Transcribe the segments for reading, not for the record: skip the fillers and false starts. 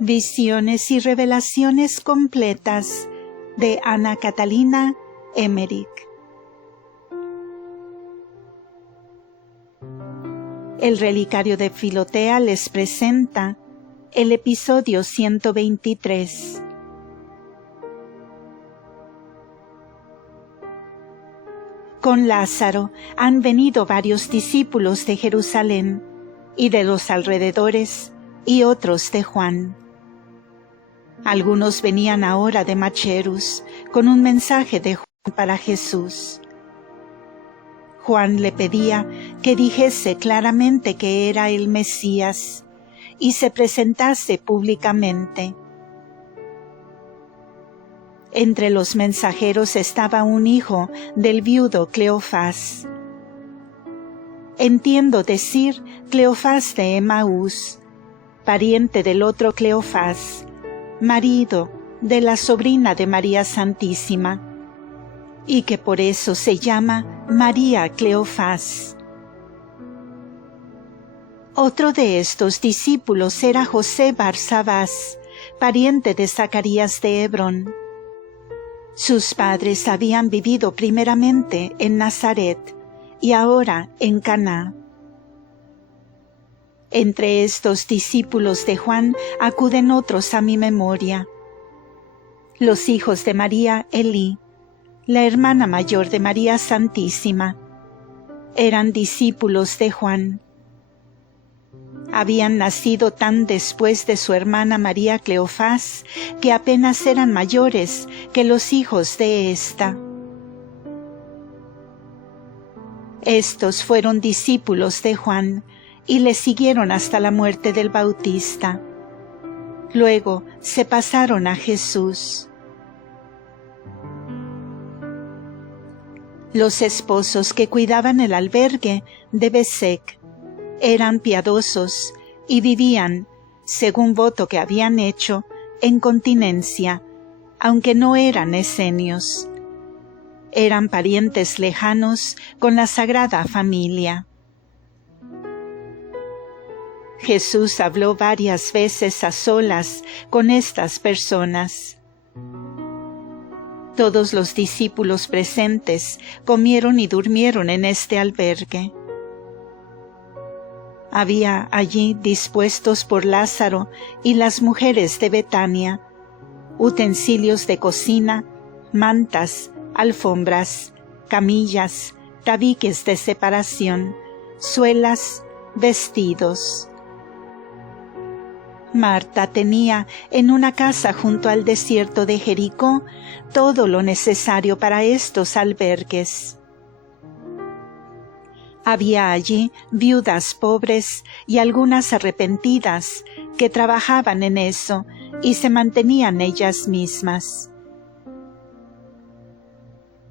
Visiones y revelaciones completas de Ana Catalina Emmerich. El Relicario de Filotea les presenta el episodio 123. Con Lázaro han venido varios discípulos de Jerusalén y de los alrededores y otros de Juan. Algunos venían ahora de Macherus con un mensaje de Juan para Jesús. Juan le pedía que dijese claramente que era el Mesías y se presentase públicamente. Entre los mensajeros estaba un hijo del viudo Cleofás. Entiendo decir Cleofás de Emaús, pariente del otro Cleofás, marido de la sobrina de María Santísima, y que por eso se llama María Cleofás. Otro de estos discípulos era José Barsabás, pariente de Zacarías de Hebrón. Sus padres habían vivido primeramente en Nazaret y ahora en Caná. Entre estos discípulos de Juan acuden otros a mi memoria. Los hijos de María Elí, la hermana mayor de María Santísima, eran discípulos de Juan. Habían nacido tan después de su hermana María Cleofás que apenas eran mayores que los hijos de ésta. Estos fueron discípulos de Juan y le siguieron hasta la muerte del Bautista. Luego se pasaron a Jesús. Los esposos que cuidaban el albergue de Besec eran piadosos y vivían, según voto que habían hecho, en continencia, aunque no eran esenios. Eran parientes lejanos con la Sagrada Familia. Jesús habló varias veces a solas con estas personas. Todos los discípulos presentes comieron y durmieron en este albergue. Había allí dispuestos por Lázaro y las mujeres de Betania utensilios de cocina, mantas, alfombras, camillas, tabiques de separación, suelas, vestidos. Marta tenía en una casa junto al desierto de Jericó todo lo necesario para estos albergues. Había allí viudas pobres y algunas arrepentidas que trabajaban en eso y se mantenían ellas mismas.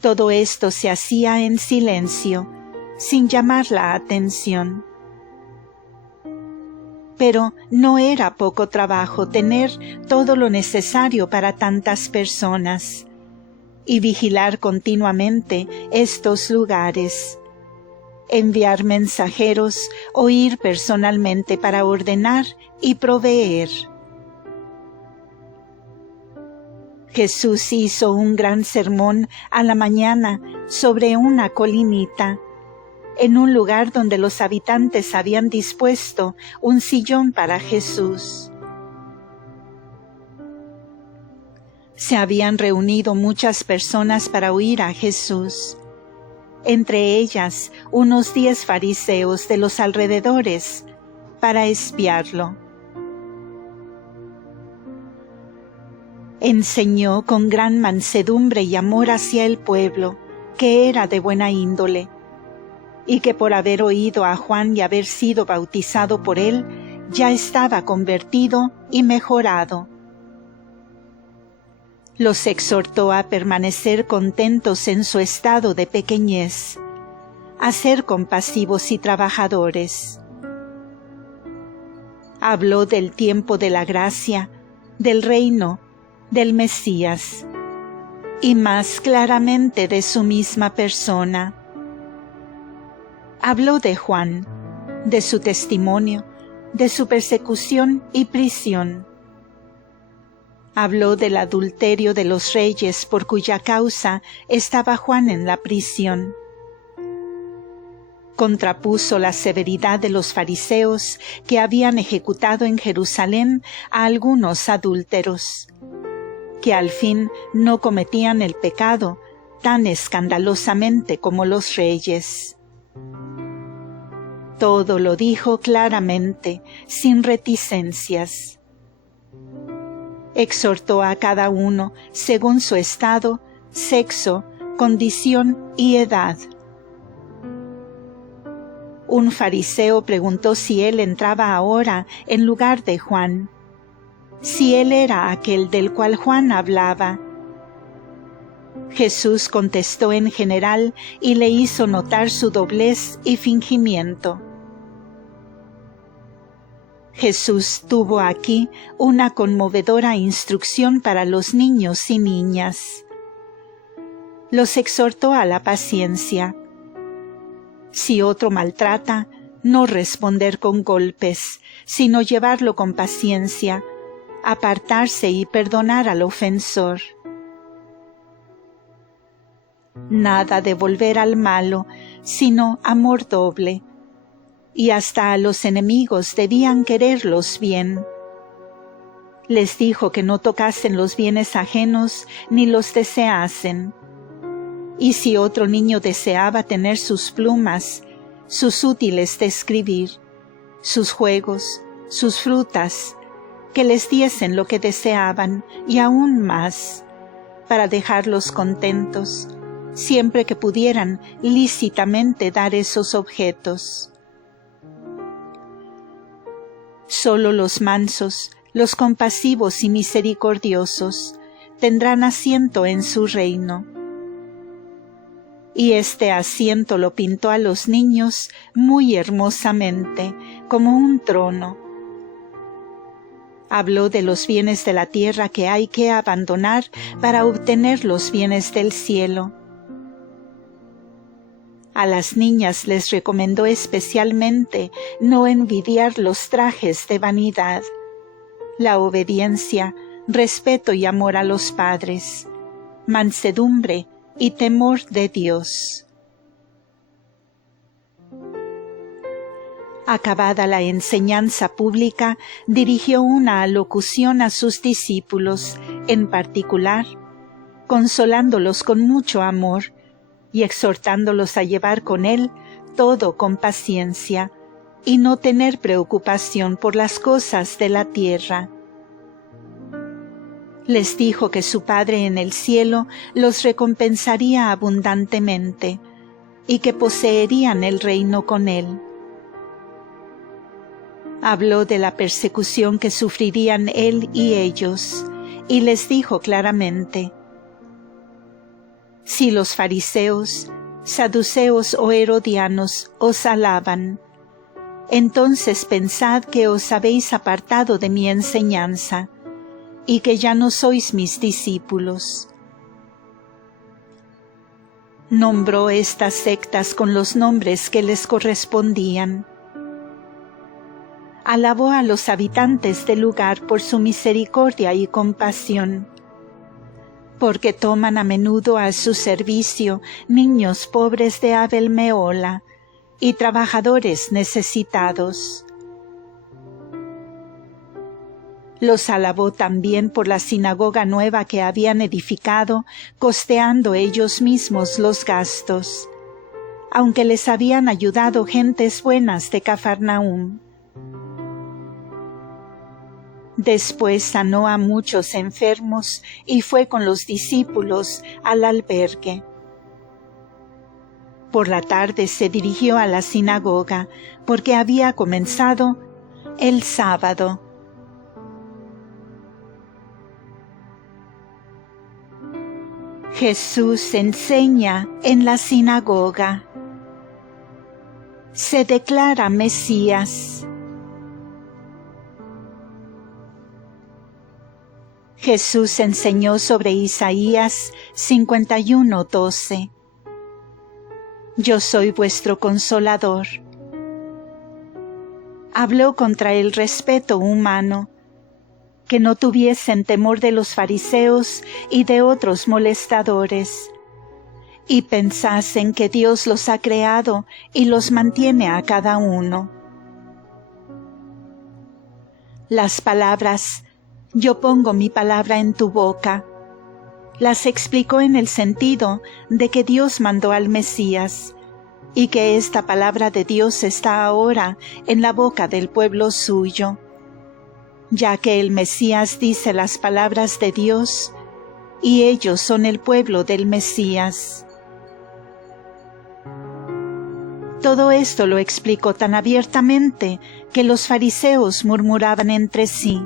Todo esto se hacía en silencio, sin llamar la atención. Pero no era poco trabajo tener todo lo necesario para tantas personas y vigilar continuamente estos lugares, enviar mensajeros o ir personalmente para ordenar y proveer. Jesús hizo un gran sermón a la mañana sobre una colinita, en un lugar donde los habitantes habían dispuesto un sillón para Jesús. Se habían reunido muchas personas para oír a Jesús, entre ellas unos 10 fariseos de los alrededores, para espiarlo. Enseñó con gran mansedumbre y amor hacia el pueblo, que era de buena índole, y que por haber oído a Juan y haber sido bautizado por él, ya estaba convertido y mejorado. Los exhortó a permanecer contentos en su estado de pequeñez, a ser compasivos y trabajadores. Habló del tiempo de la gracia, del reino, del Mesías, y más claramente de su misma persona. Habló de Juan, de su testimonio, de su persecución y prisión. Habló del adulterio de los reyes por cuya causa estaba Juan en la prisión. Contrapuso la severidad de los fariseos que habían ejecutado en Jerusalén a algunos adúlteros, que al fin no cometían el pecado tan escandalosamente como los reyes. Todo lo dijo claramente, sin reticencias. Exhortó a cada uno según su estado, sexo, condición y edad. Un fariseo preguntó si él entraba ahora en lugar de Juan, si él era aquel del cual Juan hablaba. Jesús contestó en general y le hizo notar su doblez y fingimiento. Jesús tuvo aquí una conmovedora instrucción para los niños y niñas. Los exhortó a la paciencia. Si otro maltrata, no responder con golpes, sino llevarlo con paciencia, apartarse y perdonar al ofensor. Nada de volver al malo, sino amor doble, y hasta a los enemigos debían quererlos bien. Les dijo que no tocasen los bienes ajenos ni los deseasen. Y si otro niño deseaba tener sus plumas, sus útiles de escribir, sus juegos, sus frutas, que les diesen lo que deseaban y aún más, para dejarlos contentos, siempre que pudieran lícitamente dar esos objetos. Solo los mansos, los compasivos y misericordiosos tendrán asiento en su reino. Y este asiento lo pintó a los niños muy hermosamente, como un trono. Habló de los bienes de la tierra que hay que abandonar para obtener los bienes del cielo. A las niñas les recomendó especialmente no envidiar los trajes de vanidad, la obediencia, respeto y amor a los padres, mansedumbre y temor de Dios. Acabada la enseñanza pública, dirigió una alocución a sus discípulos, en particular, consolándolos con mucho amor y exhortándolos a llevar con él todo con paciencia y no tener preocupación por las cosas de la tierra. Les dijo que su Padre en el cielo los recompensaría abundantemente y que poseerían el reino con él. Habló de la persecución que sufrirían él y ellos, y les dijo claramente: si los fariseos, saduceos o herodianos os alaban, entonces pensad que os habéis apartado de mi enseñanza, y que ya no sois mis discípulos. Nombró estas sectas con los nombres que les correspondían. Alabó a los habitantes del lugar por su misericordia y compasión, porque toman a menudo a su servicio niños pobres de Abel Mehola y trabajadores necesitados. Los alabó también por la sinagoga nueva que habían edificado, costeando ellos mismos los gastos, aunque les habían ayudado gentes buenas de Cafarnaúm. Después sanó a muchos enfermos y fue con los discípulos al albergue. Por la tarde se dirigió a la sinagoga, porque había comenzado el sábado. Jesús enseña en la sinagoga. Se declara Mesías. Jesús enseñó sobre Isaías 51:12. Yo soy vuestro consolador. Habló contra el respeto humano, que no tuviesen temor de los fariseos y de otros molestadores, y pensasen que Dios los ha creado y los mantiene a cada uno. Las palabras «Yo pongo mi palabra en tu boca» las explicó en el sentido de que Dios mandó al Mesías y que esta palabra de Dios está ahora en la boca del pueblo suyo, ya que el Mesías dice las palabras de Dios y ellos son el pueblo del Mesías. Todo esto lo explicó tan abiertamente que los fariseos murmuraban entre sí.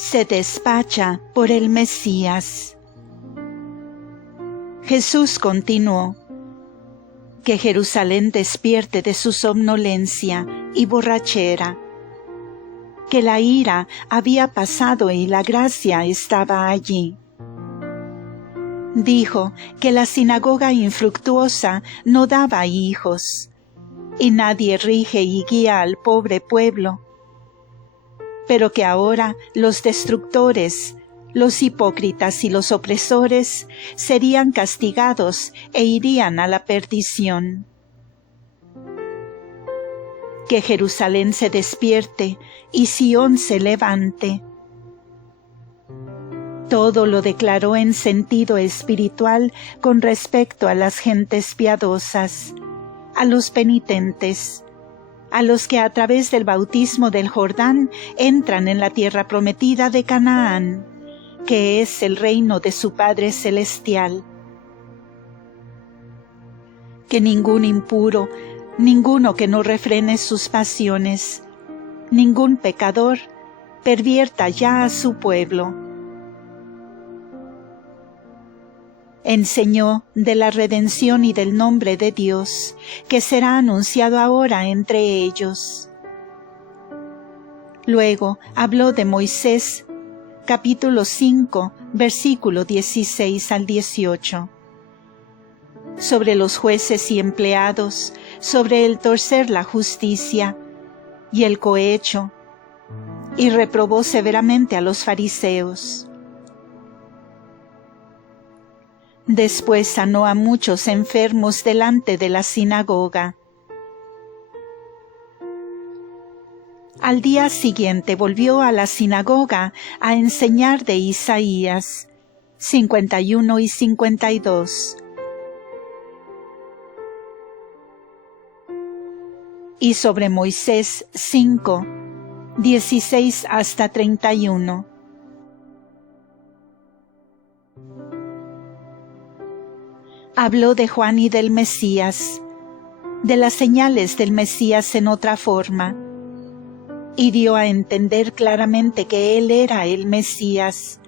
Se despacha por el Mesías. Jesús continuó: que Jerusalén despierte de su somnolencia y borrachera, que la ira había pasado y la gracia estaba allí. Dijo que la sinagoga infructuosa no daba hijos, y nadie rige y guía al pobre pueblo, pero que ahora los destructores, los hipócritas y los opresores serían castigados e irían a la perdición. Que Jerusalén se despierte y Sión se levante. Todo lo declaró en sentido espiritual con respecto a las gentes piadosas, a los penitentes, a los que a través del bautismo del Jordán entran en la tierra prometida de Canaán, que es el reino de su Padre Celestial. Que ningún impuro, ninguno que no refrene sus pasiones, ningún pecador, pervierta ya a su pueblo. Enseñó de la redención y del nombre de Dios, que será anunciado ahora entre ellos. Luego habló de Moisés, capítulo 5, versículo 16 al 18. Sobre los jueces y empleados, sobre el torcer la justicia y el cohecho, y reprobó severamente a los fariseos. Después sanó a muchos enfermos delante de la sinagoga. Al día siguiente volvió a la sinagoga a enseñar de Isaías 51 y 52. Y sobre Moisés 5, 16 hasta 31. Habló de Juan y del Mesías, de las señales del Mesías en otra forma, y dio a entender claramente que él era el Mesías,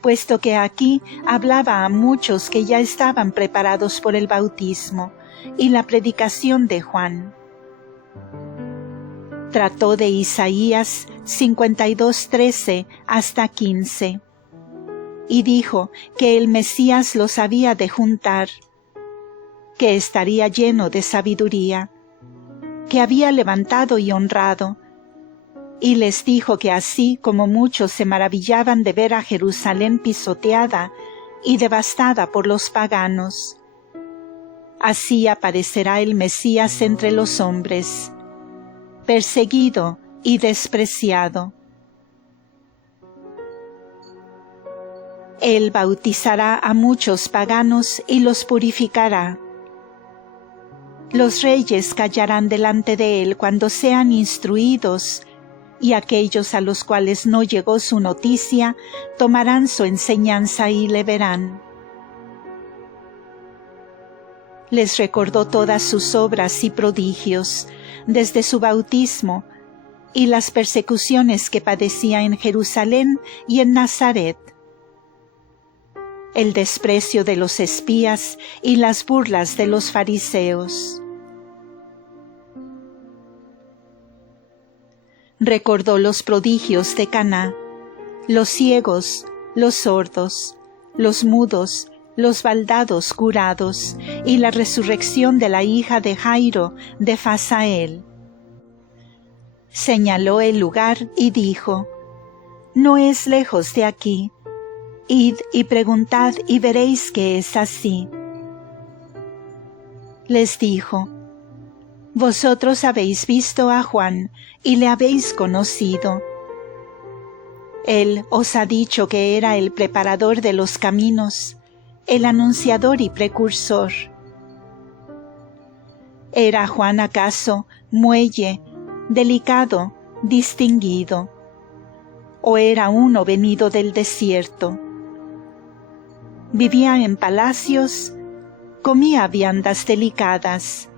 puesto que aquí hablaba a muchos que ya estaban preparados por el bautismo y la predicación de Juan. Trató de Isaías 52:13 hasta 15. Y dijo que el Mesías los había de juntar, que estaría lleno de sabiduría, que había levantado y honrado, y les dijo que así como muchos se maravillaban de ver a Jerusalén pisoteada y devastada por los paganos, así aparecerá el Mesías entre los hombres, perseguido y despreciado. Él bautizará a muchos paganos y los purificará. Los reyes callarán delante de él cuando sean instruidos, y aquellos a los cuales no llegó su noticia tomarán su enseñanza y le verán. Les recordó todas sus obras y prodigios, desde su bautismo, y las persecuciones que padecía en Jerusalén y en Nazaret, el desprecio de los espías y las burlas de los fariseos. Recordó los prodigios de Caná, los ciegos, los sordos, los mudos, los baldados curados, y la resurrección de la hija de Jairo de Fasael. Señaló el lugar y dijo: No es lejos de aquí. Id y preguntad y veréis que es así. Les dijo: Vosotros habéis visto a Juan y le habéis conocido. Él os ha dicho que era el preparador de los caminos, el anunciador y precursor. ¿Era Juan acaso muelle, delicado, distinguido? ¿O era uno venido del desierto? Vivía en palacios, comía viandas delicadas,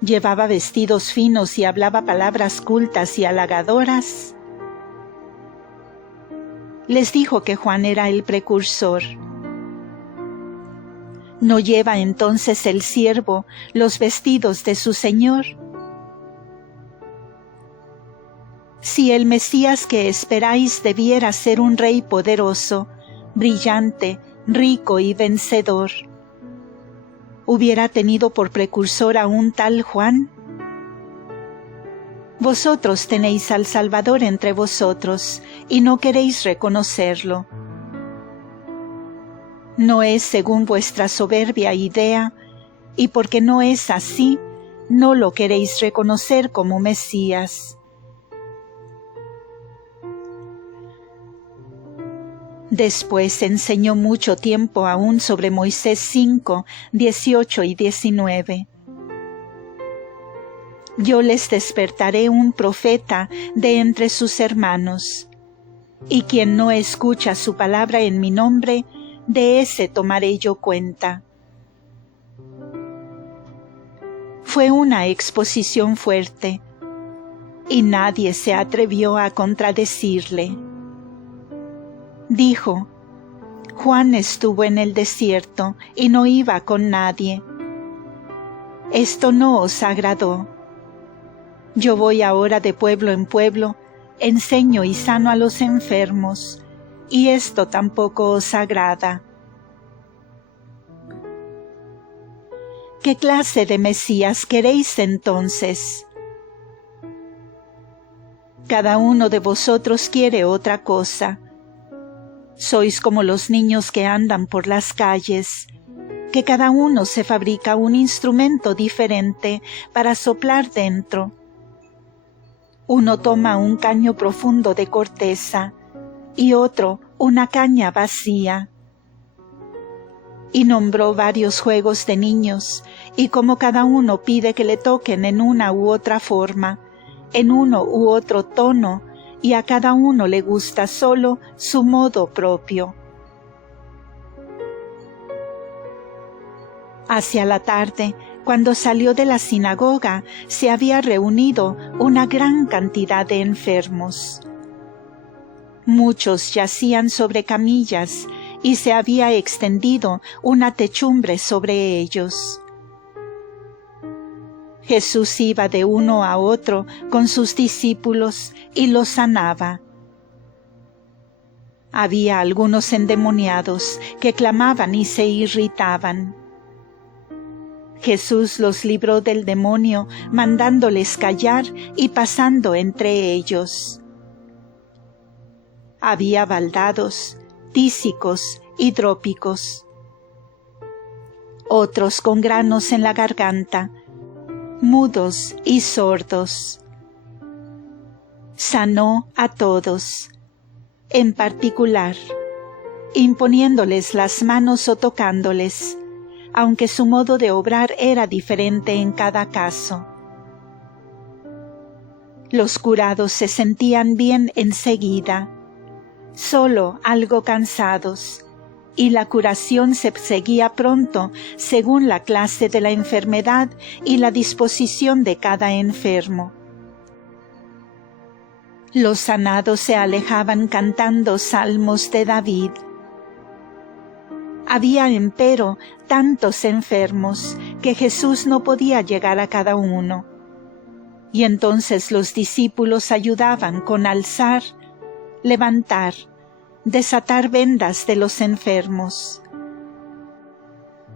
llevaba vestidos finos y hablaba palabras cultas y halagadoras. Les dijo que Juan era el precursor. ¿No lleva entonces el siervo los vestidos de su señor? Si el Mesías que esperáis debiera ser un rey poderoso, brillante, rico y vencedor, ¿hubiera tenido por precursor a un tal Juan? Vosotros tenéis al Salvador entre vosotros, y no queréis reconocerlo. No es según vuestra soberbia idea, y porque no es así, no lo queréis reconocer como Mesías. Después enseñó mucho tiempo aún sobre Moisés 5, 18 y 19. Yo les despertaré un profeta de entre sus hermanos, y quien no escucha su palabra en mi nombre, de ese tomaré yo cuenta. Fue una exposición fuerte, y nadie se atrevió a contradecirle. Dijo: Juan estuvo en el desierto y no iba con nadie. Esto no os agradó. Yo voy ahora de pueblo en pueblo, enseño y sano a los enfermos, y esto tampoco os agrada. ¿Qué clase de Mesías queréis entonces? Cada uno de vosotros quiere otra cosa. Sois como los niños que andan por las calles, que cada uno se fabrica un instrumento diferente para soplar dentro. Uno toma un caño profundo de corteza y otro una caña vacía. Y nombró varios juegos de niños, y como cada uno pide que le toquen en una u otra forma, en uno u otro tono, y a cada uno le gusta solo su modo propio. Hacia la tarde, cuando salió de la sinagoga, se había reunido una gran cantidad de enfermos. Muchos yacían sobre camillas, y se había extendido una techumbre sobre ellos. Jesús iba de uno a otro con sus discípulos y los sanaba. Había algunos endemoniados que clamaban y se irritaban. Jesús los libró del demonio, mandándoles callar y pasando entre ellos. Había baldados, tísicos, hidrópicos. Otros con granos en la garganta, mudos y sordos. Sanó a todos, en particular, imponiéndoles las manos o tocándoles, aunque su modo de obrar era diferente en cada caso. Los curados se sentían bien enseguida, solo algo cansados, y la curación se seguía pronto según la clase de la enfermedad y la disposición de cada enfermo. Los sanados se alejaban cantando salmos de David. Había empero tantos enfermos que Jesús no podía llegar a cada uno. Y entonces los discípulos ayudaban con alzar, levantar, desatar vendas de los enfermos.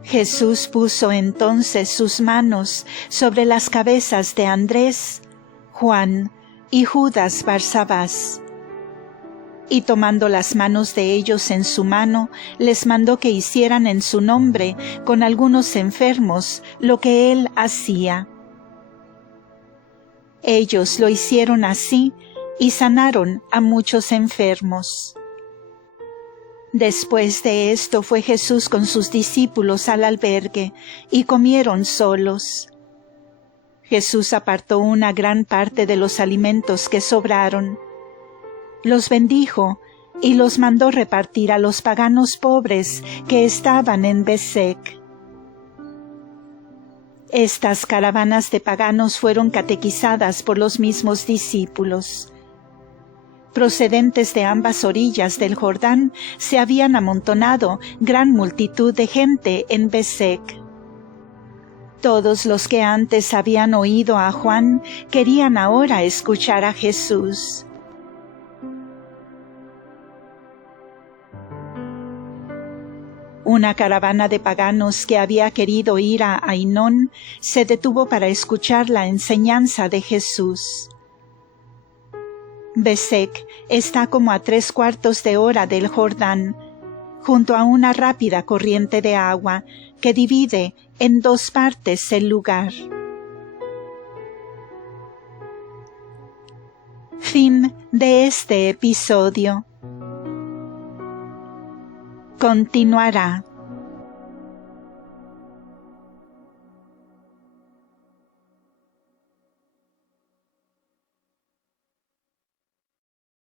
Jesús puso entonces sus manos sobre las cabezas de Andrés, Juan y Judas Barsabás. Y tomando las manos de ellos en su mano, les mandó que hicieran en su nombre con algunos enfermos lo que él hacía. Ellos lo hicieron así y sanaron a muchos enfermos. Después de esto fue Jesús con sus discípulos al albergue y comieron solos. Jesús apartó una gran parte de los alimentos que sobraron, los bendijo y los mandó repartir a los paganos pobres que estaban en Besek. Estas caravanas de paganos fueron catequizadas por los mismos discípulos. Procedentes de ambas orillas del Jordán, se habían amontonado gran multitud de gente en Besek. Todos los que antes habían oído a Juan querían ahora escuchar a Jesús. Una caravana de paganos que había querido ir a Ainón se detuvo para escuchar la enseñanza de Jesús. Besek está como a 3/4 de hora del Jordán, junto a una rápida corriente de agua que divide en 2 partes el lugar. Fin de este episodio. Continuará.